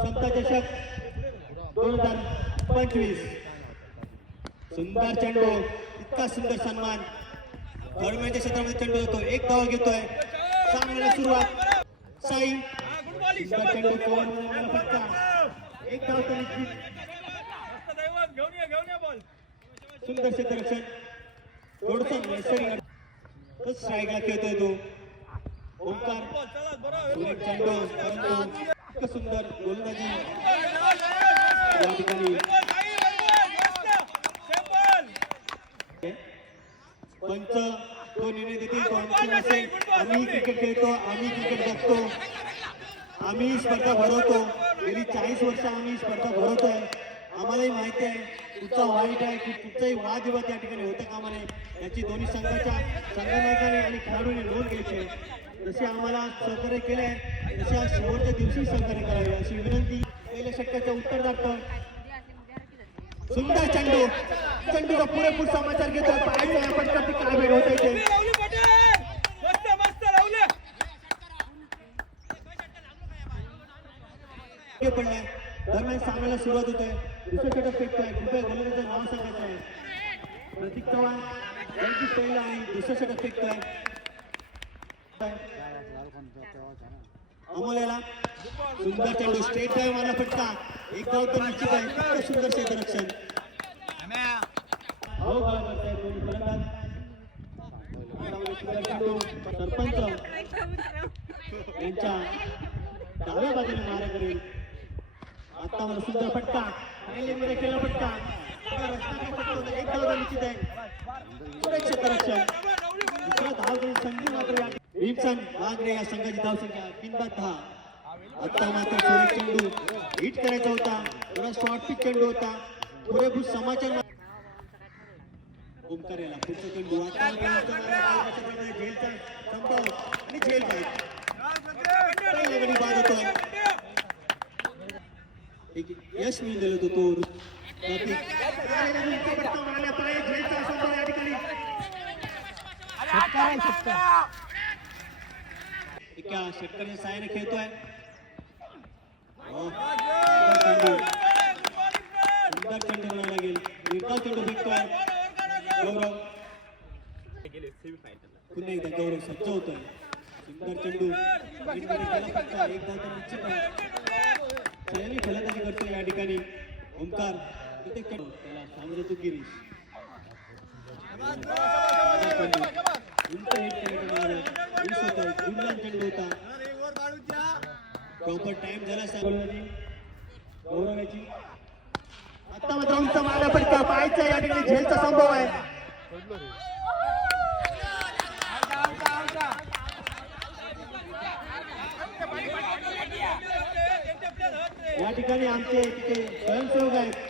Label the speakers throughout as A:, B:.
A: समता चषक दोन हजार पंचवीस. सुंदर चेंडू इतका सुंदर सन्मान. गव्हर्नमेंटच्या क्षेत्रामध्ये चेंडू येतो. एक धाव घेतोय. सामन्याला सुरुवात. साई. सुंदर चेंडू कोण? फटका. एक धाव तर सुंदर क्षेत्ररक्षण थोडस नैसर्गिक स्ट्राईकला खेळतोय तो. ओंकार. चेंडू. इतकं सुंदर गोलंदाजी या ठिकाणी. पंच तो निर्णय देतील तो असेल. आम्ही क्रिकेट खेळतो आम्ही क्रिकेट बघतो. आम्ही स्पर्धा भरवतो. गेली चाळीस वर्ष आम्ही स्पर्धा भरवतोय. आम्हालाही माहिती आहे कुठचा वाईट आहे की कुठचाही वादविवाद या ठिकाणी होता कामा नये याची दोन्ही संघाच्या संघनायकाने आणि खेळाडूने नोंद घ्यायची. जसे आम्हाला सहकार्य केले आहे तसे शेवटच्या दिवशी सहकार्य करावे अशी विनंती. पहिल्या षटकाचं उत्तर दाखव सुंदर चंडू. चंडूचा पुरेपूर समाचार घेतो पाहायचं आपण कधी काय भेट होत ते पडलाय. दरम्यान सामन्याला सुरुवात होते. दुसरं षटक फेकतोय. कृपया गोलंदाजाचं नाव सांगायचं आहे. प्रतीक चव्हाण यांची पहिला आणि दुसरं षटक फेकतोय. अमोल्याला. सुंदर चेंडू स्ट्रेट ड्राईव्ह मारला फटका. एक धाव तर निश्चित आहे. इतकं सुंदर क्षेत्ररक्षण हो, हो, हो, सरपंच. यांच्या डाव्या बाजूने मारा करेल. आता मला सुंदर फटका. मध्ये केला फटका. एक धाव तर निश्चित आहे. क्षेत्ररक्षण दुसरा धाव मात्र भीमसन वाघरे या संघाची धावसंख्या बिनबाद दहा आता मात्र सुरेख चेंडू हिट करायचा होता थोडा शॉर्ट पिच चेंडू होता पुरेपूर समाचार ओमकार याला पुढचा चेंडू आता झेलचा संभव आणि झेल पाहिजे पहिल्या गडी बाद होतोय एक यश मिळून दिलं होतो तो प्रतीक. आणि उलटा फटका मारला पाहिजे, झेलचा संभव या ठिकाणी षटकार आहे, षटकार. एका षटकाराच्या सहाय्याने खेळतोय. हो. सुंदर चेंडू सुंदर चेंडू म्हणायला लागेल. निर्धाव चेंडू फेकतोय. गौरव. पुन्हा एकदा गौरव सज्ज होतोय. सुंदर चेंडू. नीटमध्ये केला फटका एक धाव तर निश्चित आहे सयानी फलंदाजी करतोय या ठिकाणी ओंकार त्याला सामोरं तो गिरीश. उलट हिट केलं होता प्रॉपर टाइम झाला साहेब गौरवाची आता मात्र उंच मारा फटका पाहायचा या ठिकाणी झेलचा संभव आहे या ठिकाणी आमचे तिथे स्वयंसेवक आहेत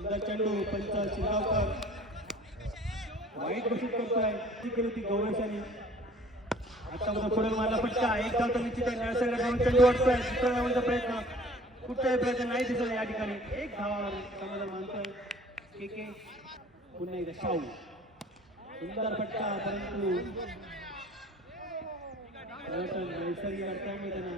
A: सुंदर चेंडू पंच शिरगावकर वाईट घोषित करतोय. ती ती गौरवशाली आता मध्ये पुढे मारला फटका. एक धाव तर निश्चित आहे. निळसंघ दोन चेंडू वाटतोय. दुसऱ्या धावांचा प्रयत्न. कुठचाही प्रयत्न नाही दिसला या ठिकाणी. एक धावावर समाधान मानतोय. के के. पुन्हा एकदा शाहू. सुंदर फटका. परंतु नैसर्गिक अर्थाने त्यांना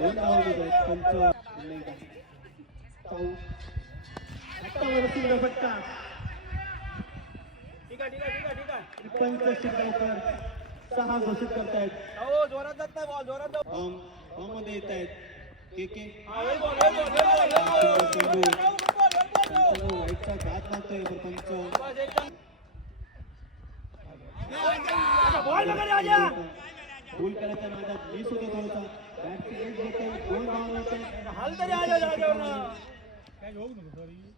A: दोन धावा मिळतात पंच. पुन्हा एकदा शाहू. सुंदर फटका पंच शिरगावकर सहा घोषित करतायत. मध्ये येत आहेत के के. वाईटचा घात मारतोय तर पंच.
B: बॉल वगैरे आजा
A: फुल करायच्या नादात. वीस होते थोडासा बॅटची एक घेत आहे दोन धाव
B: हाल तरी आजा जागेवर
A: धाव संख्येने धाव चाऊ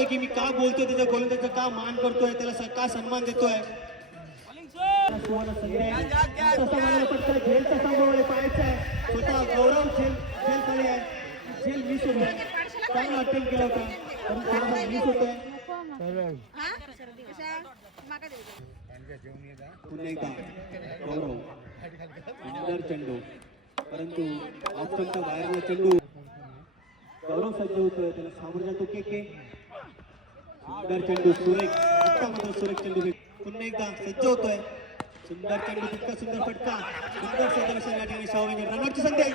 A: ते की मी का बोलतोय त्याच्या गोलंदाजीचा का मान करतोय त्याला का सन्मान देतोय? स्वतः गौरव झेल झेल खाली आहे झेल मिस होत आहे चांगला अटेम्प्ट केला होता पण थोडासा मिस होत आहे पुन्हा एकदा गौरव चेंडू परंतु आजपर्यंत बाहेरला चेंडू गौरव सज्ज होतोय त्याला सामोरं जातो के के. सुंदर चेंडू सुरेख सुरेख चेंडू पुन्हा एकदा सज्ज होतोय. सुंदर चेंडू तितका सुंदर फटका. सुंदर सदर्शन या ठिकाणी शाहूने रनआउटची संधी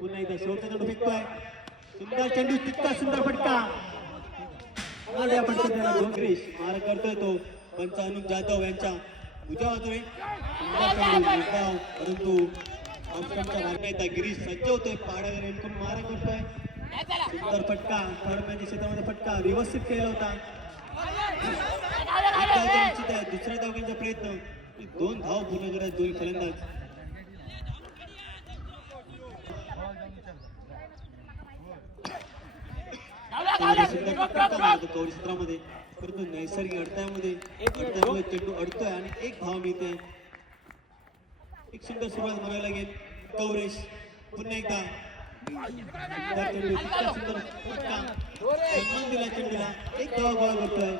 A: पुन्हा एकदा शेवटचा चेंडू फेकतोय सुंदर चेंडू तितका सुंदर फटका. या फटक्याला दोन मार करतोय तो. पंच अनुप जाधव यांच्या उजव्या बाजूने परंतु आमच्या मारण्याचा गिरीश सज्ज होतोय. पाड्यावर येऊन मारा करतोय. तर फटका थर्ड क्षेत्रामध्ये फटका व्यवस्थित केला होता. धाव दुसऱ्या धावकांचा प्रयत्न. दोन धाव पूर्ण करत दोन फलंदाज. चांगला क्षेत्रामध्ये परंतु नैसर्गिक अडथळ्यामध्ये अडथळ्यामुळे चेंडू अडतोय आणि एक धाव मिळते. एक सुंदर सुरुवात म्हणायला लागेल. कौरेश पुन्हा एकदा. सुंदर चेंडू इतका सुंदर फटका सन्मान दिला चेंडूला एक धाव गोळा करतोय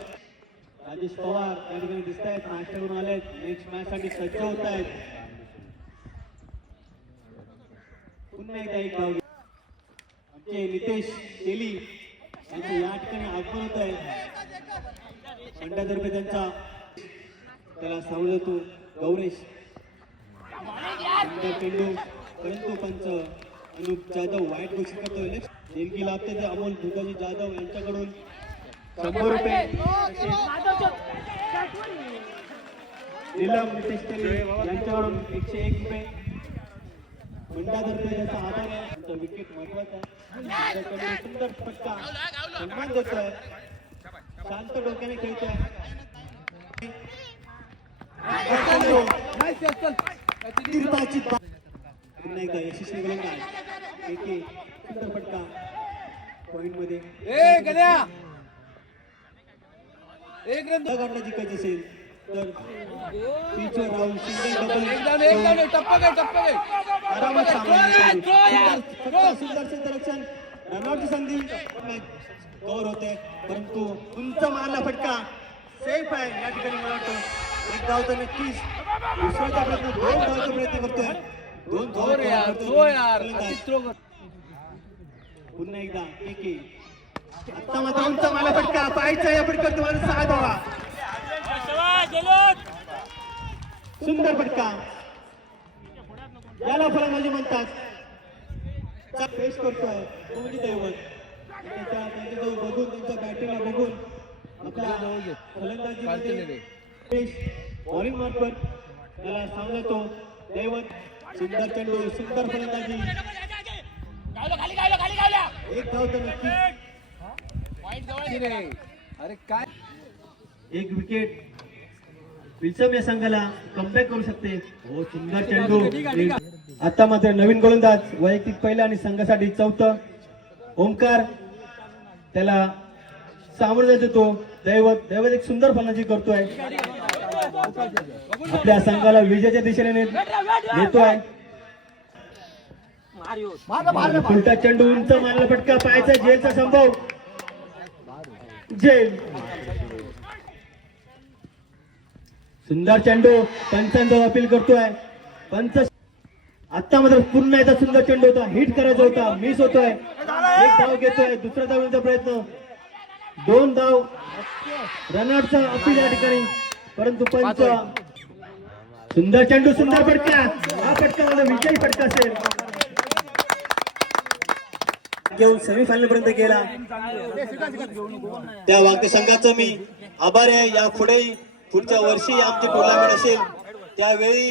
A: राजेश पवार त्या ठिकाणी दिसत आहेत नाश्ता आलेत. नेक्स्ट मॅच साठी सज्ज होत आहेत पुन्हा एकदा एक धाव आमचे नितेश तेली यांचे या ठिकाणी आगमन होत आहे. मंडळातर्फे त्यांचा त्याला सावळ जातो गौरेश. चेंडू परंतु पंच अनुप जाधव वाईट घोषित करतोय देणगी लाभते ते अमोल दुधाजी जाधव यांच्याकडून. शंभर रुपये. नीलम नितेश तेली यांच्याकडून एकशे एक रुपये. मंडळातर्फे त्यांचा आधार आहे. त्यांचा विकेट महत्त्वाचा आहे. सुंदर फटका सन्मान देतोय. शांत डोक्याने खेळतोय. तीर्थाची बा- पुन्हा एकदा यशस्वी गोलंदाज एक सुंदर फटका
B: पॉइंटमध्ये एक रन
A: जिंकायचं असेल तर पिचवर राहून सिंगल डबल आरामात सामना सुंदर रनआउटची संधी. कव्हर होते. परंतु उंच मारला फटका सेफ आहे. या ठिकाणी मला वाटतं एक धाव तर नक्कीच. दुसऱ्याचा प्रयत्न दोन धावाचा प्रयत्न करतोय. दोन
B: थ्रो यार यार.
A: पुन्हा एकदा एक एक. आता मात्र उंच मारला फटका पाहायचा या फटका तुम्हाला सहा धावा सुंदर फटका. याला फलंदाजी म्हणतात. पेश करतोय. तो म्हणजे दैवत. त्याच्या बघून त्यांच्या बघून आपल्या फलंदाजीमध्ये पेश बॉलिंग मार्फत त्याला सांगला तो दैवत सुंदर चेंडू सुंदर फलंदाजी. एक धाव तर नक्की.
B: अरे काय?
A: एक विकेट विल्सम या संघाला कमबॅक करू शकते. हो सुंदर चेंडू आता मात्र नवीन गोलंदाज वैयक्तिक पहिला आणि संघासाठी चौथं. ओमकार त्याला सामोरं जातो तो दैवत दैवत एक सुंदर फलंदाजी करतोय. आपल्या संघाला विजयाच्या दिशेने नेतोय. उलटा चेंडू उंच मारला फटका पायाचा जेलचा संभव. जेल. सुंदर चेंडू पंचांचा अपील करतोय. पंच आता मात्र पुन्हा एकदा सुंदर चेंडू होता. हिट करायचा होता. मिस होतोय. एक धाव घेतोय. दुसरा धावण्याचा प्रयत्न. दोन धाव. रनआउटचा अपील या ठिकाणी. परंतु पंच सुंदर चेंडू सुंदर फटका. हा फटका मला विजयी फटका असेल. घेऊन सेमीफायनल पर्यंत गेला. त्या वाक्यसंघाचं संघाचं मी आभार आहे. या पुढे पुढच्या वर्षी आमची टुर्नामेंट असेल. त्यावेळी